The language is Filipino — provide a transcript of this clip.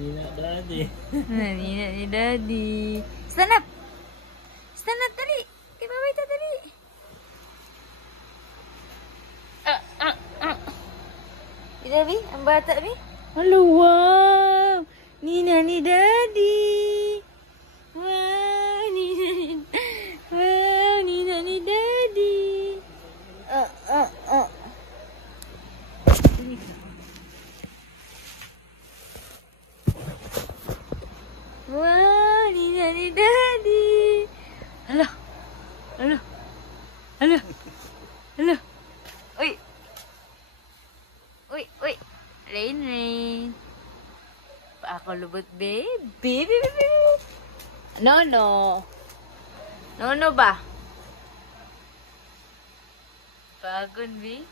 Nina Daddy. Nina ni Daddy. Stand up! Stand up tadi! Kay babay ta tadi! Ida Bi? Ang bata Bi? Hello, wow! Nina ni Daddy! Wow! Nina ni Daddy! Wow, Nina ni Daddy. Hala. Hala. Hala. Hala. Uy. Uy, uy. Rain, rain. Pa ako lubot, babe. Baby, baby. No, no. No, no ba? Pagod, babe.